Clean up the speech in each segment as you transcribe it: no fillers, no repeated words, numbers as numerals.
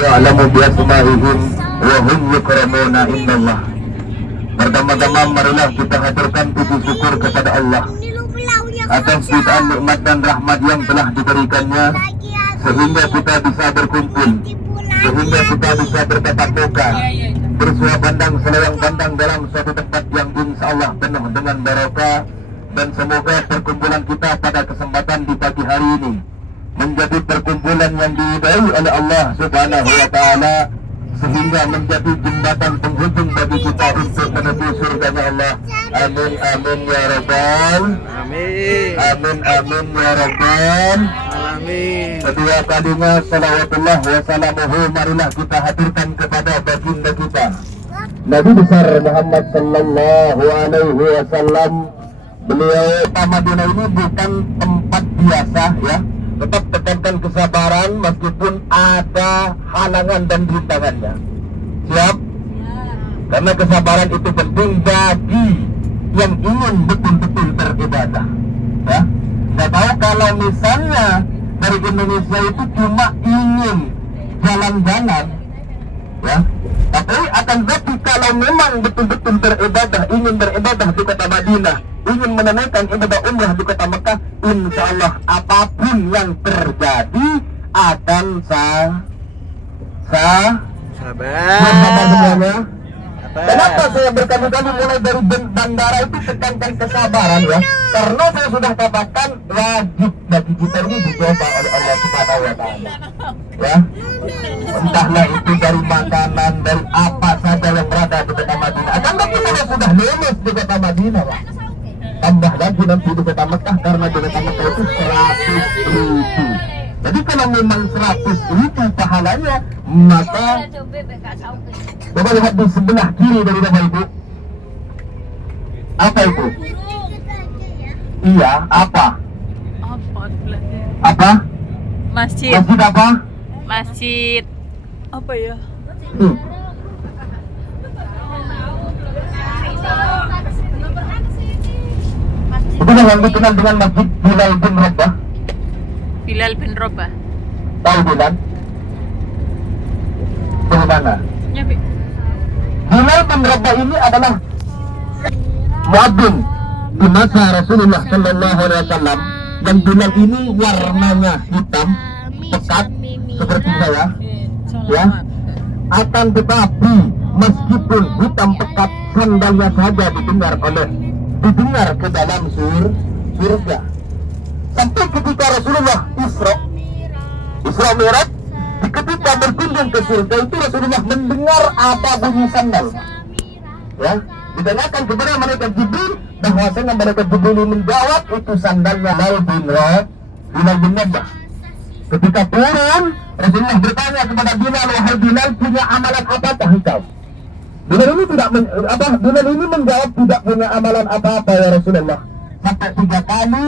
Ya'lamu biasma'ihim wa hum yukramuna indallah. Pertama-tama marilah kita haturkan puji syukur kepada Allah atas jutaan nikmat dan rahmat yang telah diberikannya, sehingga kita bisa berkumpul, sehingga kita bisa bertatap muka, bersua pandang selawang pandang dalam suatu tempat yang insyaallah penuh dengan barokah. Dan semoga perkumpulan kita pada kesempatan di pagi hari ini menjadi perkumpulan yang diridai oleh Allah Subhanahu wa taala, sehingga menjadi jembatan penghubung bagi kita untuk menuju surganya Allah. Amin amin ya rabbal Amin. amin amin ya rabbal Amin. Kedua kalinya salawatullah wa salamuhu marilah kita haturkan kepada baginda kita Nabi besar Muhammad sallallahu alaihi wasallam. Beliau Madinah ini bukan tempat biasa ya. Tetap tekankan kesabaran meskipun ada halangan dan rintangannya. Siap? Karena kesabaran itu penting bagi yang ingin betul-betul beribadah. Ya. Saya tahu kalau misalnya dari Indonesia itu cuma ingin jalan-jalan, ya. Tapi akan tetapi kalau memang betul-betul beribadah, ingin beribadah di kota Madinah, ingin menunaikan ibadah umrah di kota Mekah, insya Allah apapun yang terjadi akan sabar semuanya. Kenapa saya berkali-kali mulai dari bandara itu tekankan kesabaran ya? Karena saya sudah katakan wajib bagi kita ini dicoba oleh Allah Subhanahu wa taala. Ya. Entahlah itu dari makanan, dari apa saja yang berada di kota Madinah. Akan tapi kita sudah lulus di kota Madinah, Pak. Tambah lagi nanti di kota Mekah, karena di kota Mekah itu 100.000. Jadi kalau memang 100.000 pahalanya, maka coba lihat di sebelah kiri dari Bapak Ibu. Apa itu? Iya, apa? Apa? Masjid. Masjid apa? Masjid. Apa ya? Itu yang dikenal dengan Masjid Bilal bin Rabah. Bilal bin Rabah. Tahu Bilal? Dari mana? Nyapi. Bilal bin Rabah ini adalah muadzin di masa Rasulullah Sallallahu Alaihi Wasallam, dan Bilal ini warnanya hitam pekat seperti saya, ya. Akan tetapi meskipun hitam pekat, sandalnya saja didengar ke dalam surga. Sampai ketika Rasulullah Isra Mi'raj, ketika berkunjung ke surga itu Rasulullah mendengar ada bunyi sandal. Ya, ditanyakan kepada malaikat Jibril, bahwasanya malaikat Jibril menjawab itu sandalnya Bilal bin Rabah. Ketika turun, Rasulullah bertanya kepada Bilal, wahai Bilal, punya amalan apakah engkau? Bilal ini menjawab tidak punya amalan apa-apa ya Rasulullah. Sampai 3 kali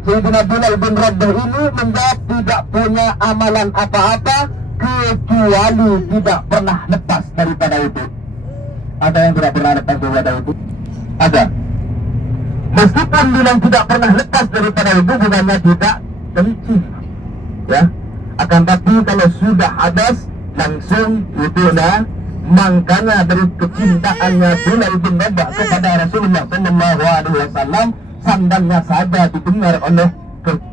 Sayyidina Bilal bin Rabah ini menjawab tidak punya amalan apa-apa kecuali tidak pernah lepas daripada itu. Ada yang tidak pernah lepas daripada itu? Ada. Meskipun Bilal tidak pernah lepas daripada itu, bukannya tidak kencing, ya. Akan tapi kalau sudah hadas langsung itu dah. Makanya dari kecintaannya Bilal bin Rabah kepada Rasulullah Sallallahu Alaihi Wasallam, sandalnya saja didengar oleh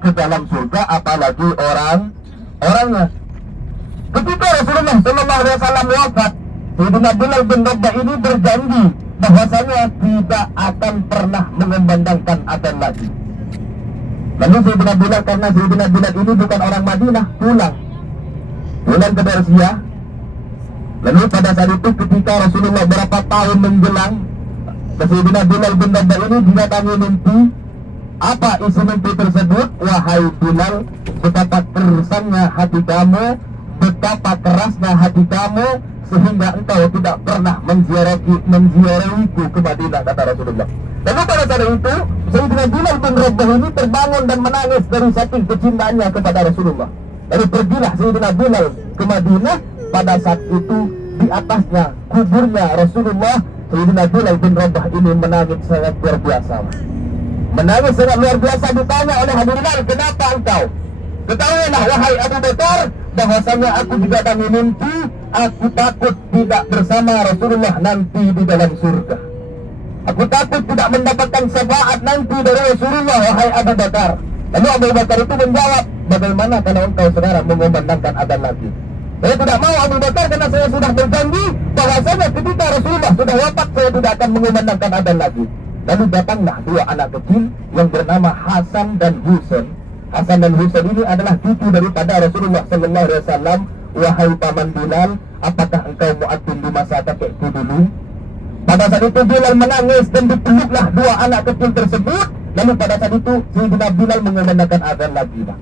ke dalam surga, apalagi orangnya. Ketika Rasulullah Sallallahu Alaihi Wasallam wafat, Sayyidina Bilal bin Rabah ini berjanji bahwasanya tidak akan pernah mengumandangkan adzan lagi. Lalu Sayyidina Bilal, karena Sayyidina Bilal ini bukan orang Madinah, pulang ke Persia. Lalu pada saat itu ketika Rasulullah berapa tahun menjelang, Sayyidina Bilal bin Rabah ini didatangi mimpi. Apa isi mimpi tersebut? Wahai Bilal, betapa kerusannya hati kamu, betapa kerasnya hati kamu, sehingga engkau tidak pernah menziarahiku ke Madinah, kata Rasulullah. Lalu pada saat itu Sayyidina Bilal bin Rabah ini terbangun dan menangis dari saking kecintaannya kepada Rasulullah. Lalu pergilah Sayyidina Bilal ke Madinah. Pada saat itu di atasnya kuburnya Rasulullah, Sayyidina Bilal bin Rabah ini menangis sangat luar biasa. Menangis sangat luar biasa. Ditanya oleh Abu Bilal, kenapa engkau? Ketahuilah wahai Abu Bakar, bahwasanya aku juga kami mimpi, aku takut tidak bersama Rasulullah nanti di dalam surga. Aku takut tidak mendapatkan syafaat nanti dari Rasulullah, wahai Abu Bakar. Lalu Abu Bakar itu menjawab, bagaimana kalau engkau saudara mengumandangkan adzan lagi? Saya tidak mau Abu Bakar, karena saya sudah berjanji bahwasanya ketika Rasulullah sudah wafat, saya tidak akan mengumandangkan adzan lagi. Lalu datanglah dua anak kecil yang bernama Hasan dan Husain. Hasan dan Husain ini adalah cucu daripada Rasulullah sallallahu alaihi wasallam. Wahai paman Bilal, apakah engkau muadzin di masa kakekku dulu? Pada saat itu Bilal menangis dan dipeluklah dua anak kecil tersebut. Lalu pada saat itu Sayyidina Bilal mengumandangkan adzan lagi, Pak.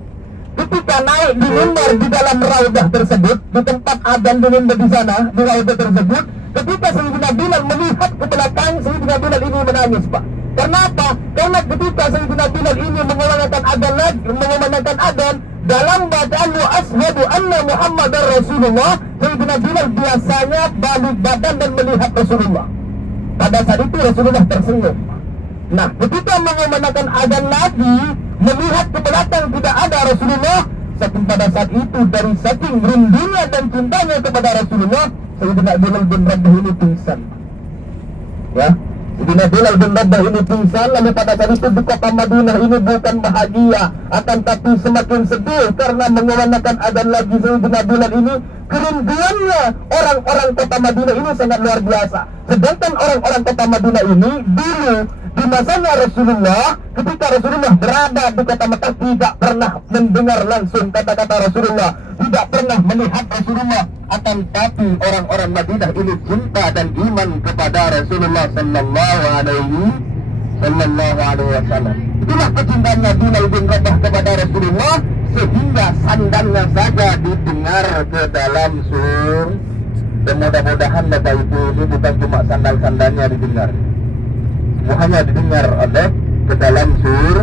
Ketika naik di mimbar di dalam raudah tersebut, di tempat adzan di mimbar di sana, di raudah tersebut, ketika Sayyidina Bilal melihat ke belakang, Sayyidina Bilal ini menangis, Pak. Kenapa? Karena ketika Sayyidina Bilal ini mengumandangkan adzan dalam bacaan wa asyhadu anna Muhammadar Rasulullah, Sayyidina Bilal biasanya balik badan dan melihat Rasulullah. Pada saat itu Rasulullah tersenyum. Nah, ketika mengumandangkan adzan lagi, melihat ke belakang tidak ada Rasulullah, pada saat itu dari saking rindunya dan cintanya kepada Rasulullah, Sayyidina Bilal bin Rabah ini pingsan. Ya, Sayyidina Bilal bin Rabah ini pingsan. Lalu pada saat itu di kota Madinah ini bukan bahagia, akan tapi semakin sedih karena mengumandangkan adzan lagi Sayyidina Bilal ini. Kerinduannya orang-orang kota Madinah ini sangat luar biasa. Sedangkan orang-orang kota Madinah ini dulu di masanya Rasulullah, ketika Rasulullah berada di kota Mekah, tidak pernah mendengar langsung kata-kata Rasulullah, tidak pernah melihat Rasulullah. Akan tapi orang-orang Madinah ini cinta dan iman kepada Rasulullah sallallahu alaihi wasallam. Itulah kecintaannya Bilal bin Rabah kepada Rasulullah, sehingga sandalnya saja didengar ke dalam sur. Dan mudah-mudahan Bapak Ibu ini bukan cuma sandal-sandalnya didengar, semuanya didengar oleh ke dalam sur.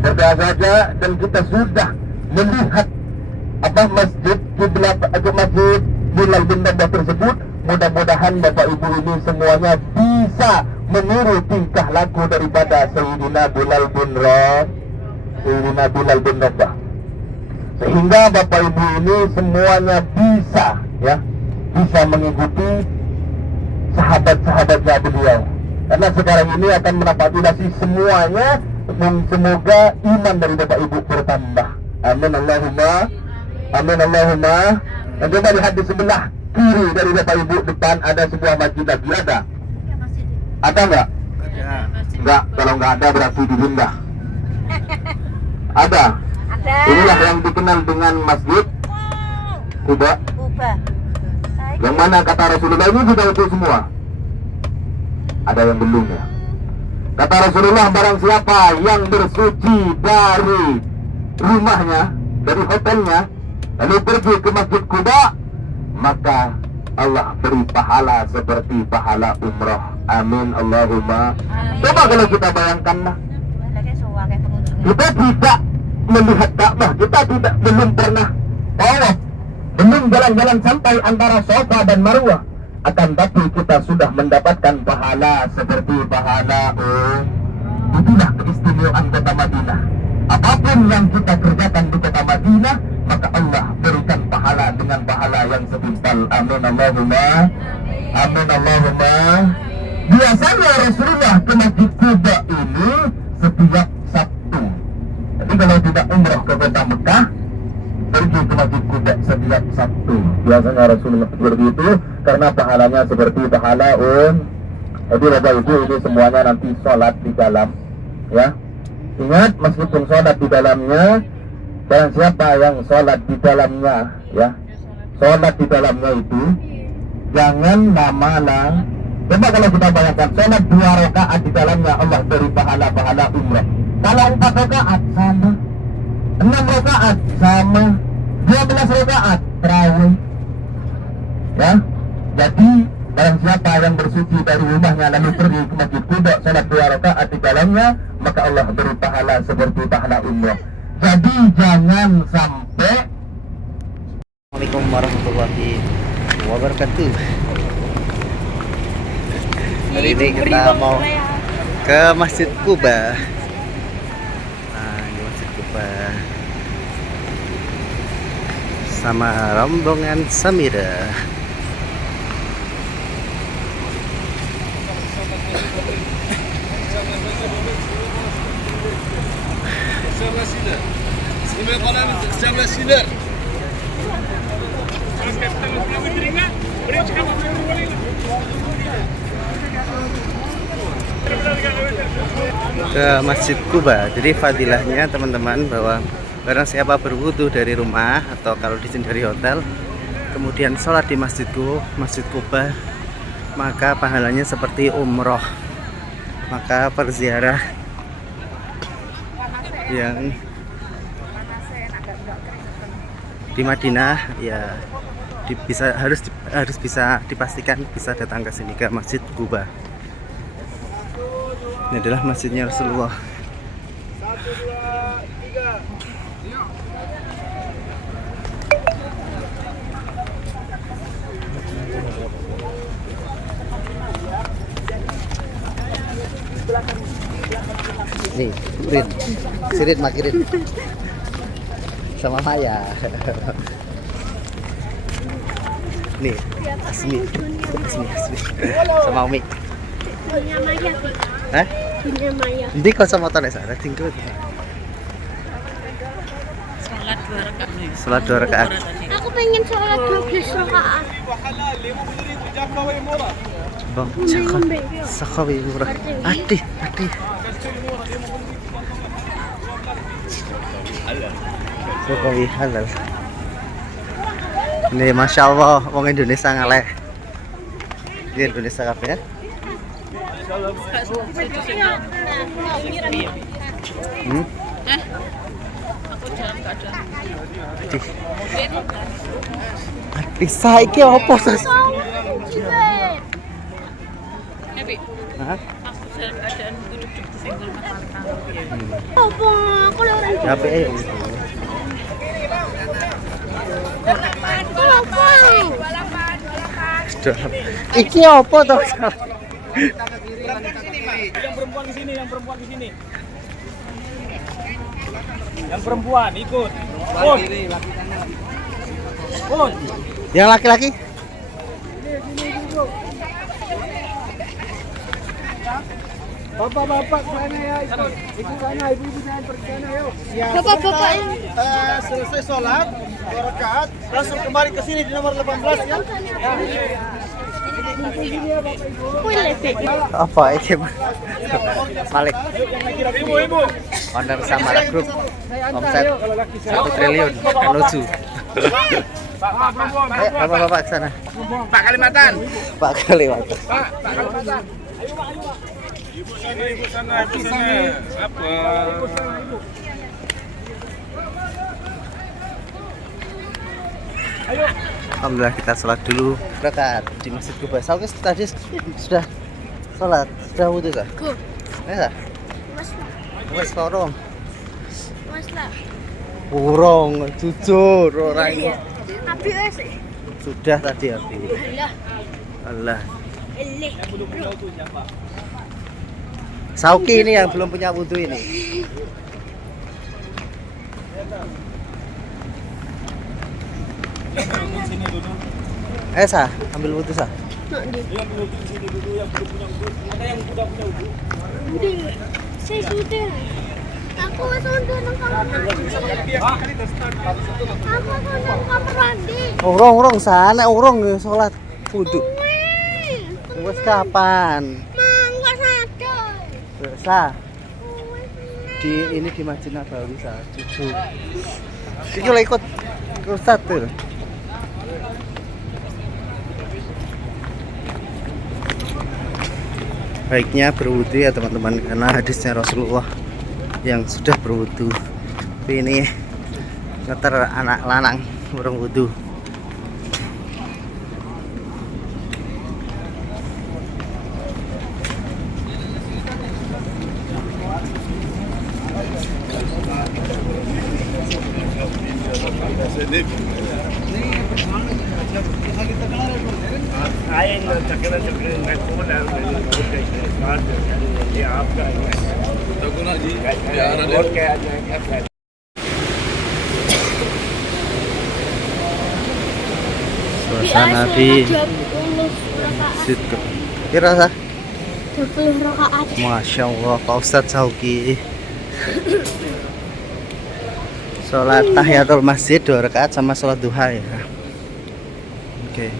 Berdoa saja dan kita sudah melihat masjid kiblat atau masjid Bilal bin Rabah tersebut. Mudah-mudahan Bapak Ibu ini semuanya bisa meniru tingkah laku daripada Sayyidina Bilal bin Rabah, sehingga Bapak Ibu ini semuanya bisa mengikuti sahabat-sahabatnya beliau. Karena sekarang ini akan mendapat nasi semuanya, dan semoga iman dari Bapak Ibu bertambah. Amin Allahumma. Amin Allahumma. Dan coba lihat di sebelah kiri dari Bapak Ibu, depan ada sebuah masjid lagi. Ada nggak? Enggak. Kalau nggak ada berarti dipindah. Ada. Inilah yang dikenal dengan Masjid Kuba. Yang mana kata Rasulullah ini sudah utuh semua. Ada yang belum ya. Kata Rasulullah, barang siapa yang bersuci dari rumahnya, dari hotelnya, lalu pergi ke Masjid Kuba, maka Allah beri pahala seperti pahala umrah. Amin Allahumma. Coba kalau kita bayangkanlah, kita tidak melihat Ka'bah, kita belum pernah tawaf, belum jalan-jalan sampai antara Safa dan Marwah, akan tapi kita sudah mendapatkan pahala seperti pahala itulah keistimewaan kota Madinah. Apapun yang kita kerjakan di kota Madinah, maka Allah berikan pahala dengan pahala yang setimpal. Amin Allahumma. Amin Allahumma. Biasanya Rasulullah ke Masjid Kuba ini setiap Sabtu. Jadi kalau tidak umrah ke kota Mekah, pergi ke Masjid Kuba setiap Sabtu. Biasanya Rasulullah seperti itu, karena pahalanya seperti pahala Jadi Bapak Ibu ini semuanya nanti sholat di dalam, ya. Ingat, meskipun sholat di dalamnya, dan siapa yang sholat di dalamnya, ya, sholat di dalamnya itu jangan lama-lama. Coba kalau kita bayangkan, sholat 2 rakaat di dalamnya Allah beri pahala umrah. Kalau 4 rakaat sama, 6 rakaat sama, 12 rakaat terawih, ya. Jadi barang siapa yang bersuci dari rumahnya lalu pergi ke Masjid Kuba, sholat 2 rakaat di dalamnya, maka Allah beri pahala seperti pahala umrah. Jadi jangan sampai. Assalamualaikum warahmatullahi wabarakatuh. Hari ini kita mau ke Masjid Kuba. Nah, di Masjid Kuba bersama rombongan Samira. Ke Masjid Quba. Jadi fadilahnya teman-teman bahwa barang siapa berwudu dari rumah atau kalau di sini dari hotel, kemudian sholat di Masjid Quba, maka pahalanya seperti umroh. Maka perziarah yang di Madinah ya harus bisa dipastikan bisa datang ke sini ke Masjid Quba. Ini adalah masjidnya Rasulullah. 1, 2, 3. Nih, Sirit makirin sama Maya. Nih, Asmi sama Umi. Punya Maya. Hah? Punya Maya. Nanti kau sama motor ya, tinggal. Sholat 2 rakaat. Aku pengen sholat 12 rakaat. Bang, Sakawi murah. Adi. Sakawi halal. Ini Masya Allah, orang Indonesia ngaleh. Di Indonesia apa ya? Bisa iki apa sih? Hah? Aku dalam keadaan duduk disenggol matang. Apa? Aku orang Apa ya? Iki apa toh? Yang perempuan di sini. Yang perempuan ikut. Pun. Yang laki-laki? Bapak-bapak sana ya, ikut sana, ibu-ibu jangan pergi sana yuk. Bapak-bapak yang Selesai sholat 2 rakaat, langsung kembali ke sini di nomor 18 ya. Apa iki? Malik. Ibu. Owner Samara Group. Omset 1 triliun menuju. Bapak-bapak ke sana. Pak Kalimantan. Pak Kalimantan. Pak Kalimantan. Ibu sana. Apa? Alhamdulillah kita sholat dulu rakaat di Masjid Quba. Saya tadi sudah sholat, sudah wudhu kah? Ya, wes korong. Urung, jujur orang. Tapi wes. Sudah tadi Abi. Allah. Sauki ini yang belum punya wudhu ini. Sa, ambil wudhu Sa. Saya sudah. Aku sudah nang kamar mandi. Urung sana, urung sholat wudhu. Wes kapan? Mangga saja. Sa. Di Masjid Nabawi Sa, jujur. Iki lho ikut Ustaz tuh. Baiknya berwudu ya teman-teman, karena hadisnya Rasulullah yang sudah berwudu. Tapi ini ngeter anak lanang berwudu. ये आपका है। Suasana di Masjid Kira sah? 20 rakaat. Masya Allah, Pak Ustadz Sauki. Sholat tahiyatul masjid 2 rakaat sama sholat duha ya. Oke.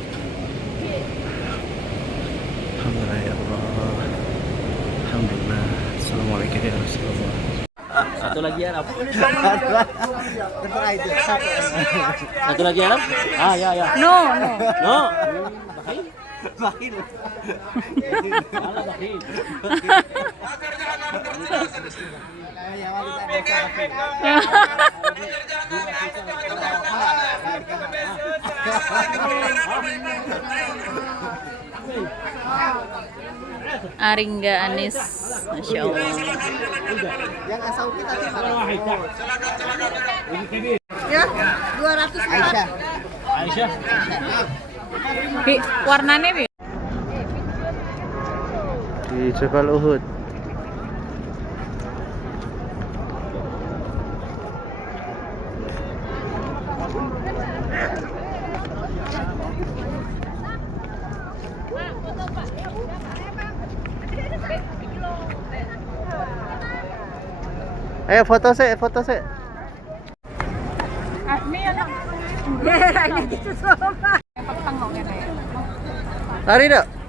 Alhamdulillah ya Allah. Alhamdulillah. Assalamualaikum ya Rasulullah. Satu lagi Arab. Satu lagi Arab? Ah ya ya. No. No. Bakhil. Malah bakhil. Aringga Anis, Masya Allah. Yang asal kita Ya, 200 Aisyah. Aisyah. Bi, warnanya bi. di Jabal Uhud. Ayo foto sih, foto sih. Lari dong.